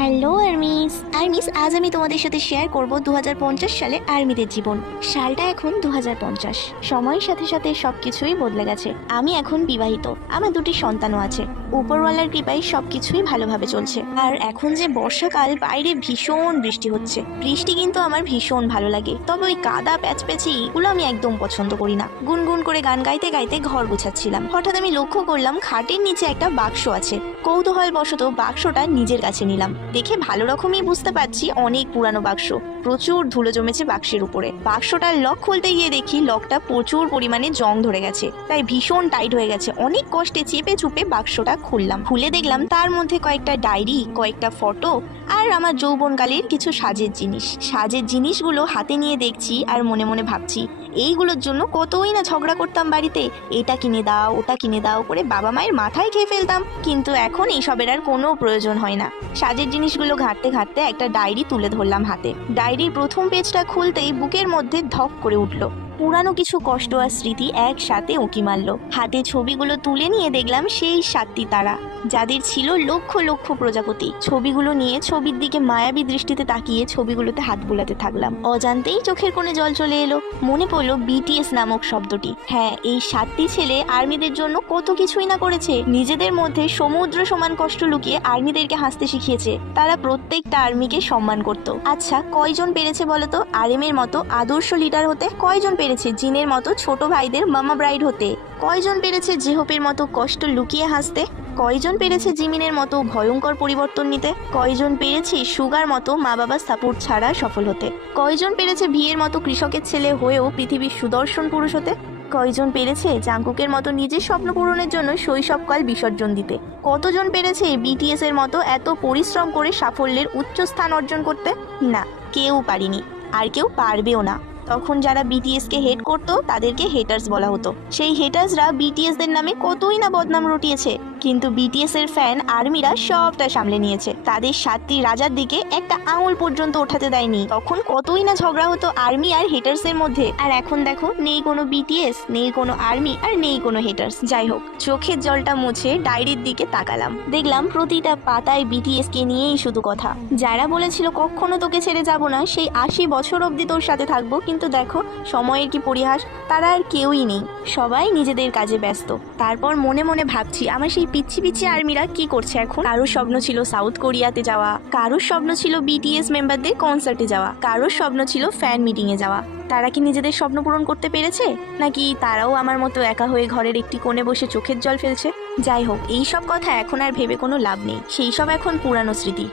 Hello armies আজ আমি তোমাদের সাথে শেয়ার করব 2050 সালে আর্মিদের জীবন। সালটা এখন 2050। সময়ের সাথে সাথে সবকিছুই বদলে গেছে। আমি এখন বিবাহিত, আমার 2টি সন্তানও আছে। উপরওয়ালার কৃপায় সবকিছুই ভালোভাবে চলছে। আর এখন যে বর্ষাকাল, বাইরে ভীষণ বৃষ্টি হচ্ছে। বৃষ্টি কিন্তু আমার ভীষণ ভালো লাগে, তবে ওই কাদা প্যাচপ্যাচি এগুলো আমি একদম পছন্দ করি না। গুনগুন করে গান গাইতে গাইতে ঘর গোছাচ্ছিলাম, হঠাৎ আমি লক্ষ্য করলাম খাটের নিচে একটা বাক্স আছে। কৌতূহল বশত বাক্সটা নিজের কাছে নিলাম। দেখে ভালো রকমই বুঝতে পারছি অনেক পুরানো বাক্স, প্রচুর ধুলো জমেছে বাক্সের উপরে। বাক্সটার লক খুলতে গিয়ে দেখি লকটা প্রচুর পরিমাণে জং ধরে গেছে, তাই ভীষণ টাইট হয়ে গেছে। অনেক কষ্টে চেপে চুপে বাক্সটা খুললাম। খুলে দেখলাম তার মধ্যে কয়েকটা ডায়েরি, কয়েকটা ফটো আর আমার যৌবনকালের কিছু সাজের জিনিসগুলো হাতে নিয়ে দেখছি আর মনে মনে ভাবছি এইগুলোর জন্য কতই না ঝগড়া করতাম বাড়িতে। এটা কিনে দাও, ওটা কিনে দাও করে বাবা মায়ের মাথায় খেয়ে ফেলতাম, কিন্তু এখন এইসবের আর কোনো প্রয়োজন হয় না। সাজের জিনিসগুলো ঘাঁটতে ঘাঁটতে একটা ডায়েরি তুলে ধরলাম হাতে। ডায়েরির প্রথম পেজটা খুলতেই বুকের মধ্যে ধক করে উঠল। পুরানো কিছু কষ্ট আর স্মৃতি একসাথে উঁকি মারল। হাতে ছবিগুলো তুলে নিয়ে দেখলাম সেই 7টি তারা, যাদের ছিল লক্ষ লক্ষ প্রজাপতি। ছবিগুলো নিয়ে ছবির দিকে মায়াবী দৃষ্টিতে তাকিয়ে ছবিগুলোতে হাত বুলাতে থাকলাম। অজান্তেই চোখের কোণে জল চলে এলো। মনে পড়লো বিটিএস নামক শব্দটি। হ্যাঁ, এই 7টি ছেলে আর্মিদের জন্য কত কিছুই না করেছে। নিজেদের মধ্যে সমুদ্র সমান কষ্ট লুকিয়ে আর্মিদেরকে হাসতে শিখিয়েছে। তারা প্রত্যেকটা আর্মিকে সম্মান করত। আচ্ছা, কয়জন পেরেছে বলতো আরএমের মতো আদর্শ লিডার হতে? কয়জন পেরেছে জিনের মতো ছোট ভাইদের মামা ব্রাইড হতে? কয়জন পেরেছে জেহপের মতো কষ্ট লুকিয়ে হাসতে? কয়জন পেরেছে জিমিনের মতো ভয়ঙ্কর পরিবর্তন নিতে? কয়জন পেরেছে সুগার মতো মা বাবার সাপোর্ট ছাড়া সফল হতে? কয়জন পেরেছে ভিয়ের মতো কৃষকের ছেলে হয়েও পৃথিবীর সুদর্শন পুরুষ হতে? কয়জন পেরেছে জাঙ্কুকের মতো নিজের স্বপ্ন পূরণের জন্য শৈশবকাল বিসর্জন দিতে? কতজন পেরেছে বিটিএস এর মতো এত পরিশ্রম করে সাফল্যের উচ্চ স্থান অর্জন করতে? না, কেউ পারেনি, আর কেউ পারবেও না। তখন যারা বিটিএস কে হেট করতো তাদেরকে হেটার্স বলা হতো। সেই হেটার্সরা বিটিএস দের নামে কতই না বদনাম রটিয়েছে, কিন্তু বিটিএস এর ফ্যান আর্মিরা সবটা সামলে নিয়েছে। তাদের 7টি রাজার দিকে একটা আঙুল পর্যন্ত ওঠাতে দেয়নি। তখন কতই না ঝগড়া হতো আর্মি আর হেটার্স এর মধ্যে। আর এখন দেখো, নেই কোনো বিটিএস, নেই কোনো আর্মি, আর নেই কোনো হেটার্স। যাই হোক, চোখের জলটা মুছে ডায়েরির দিকে তাকালাম। দেখলাম প্রতিটা পাতায় বিটিএস কে নিয়েই শুধু কথা। যারা বলেছিল কখনো তোকে ছেড়ে যাব না, সেই 80 বছর অবধি তোর সাথে থাকবো, কিন্তু দেখো সময়ের কি পরিহাস, তারা আর কেউই নেই। সবাই নিজেদের কাজে ব্যস্ত। তারপর মনে মনে ভাবছি আমার সেই পিচ্ছি পিচ্ছি আর্মিরা কি করছে এখন। কারোর স্বপ্ন ছিল সাউথ কোরিয়াতে যাওয়া, কারোর স্বপ্ন ছিল বিটিএস মেম্বারদের কনসার্টে যাওয়া, কারোর স্বপ্ন ছিল ফ্যান মিটিং এ যাওয়া। তারা কি নিজেদের স্বপ্ন পূরণ করতে পেরেছে, নাকি তারাও আমার মতো একা হয়ে ঘরের একটি কোণে বসে চোখের জল ফেলছে? যাই হোক, এইসব কথা এখন আর ভেবে কোনো লাভ নেই। সেই সব এখন পুরানো স্মৃতি।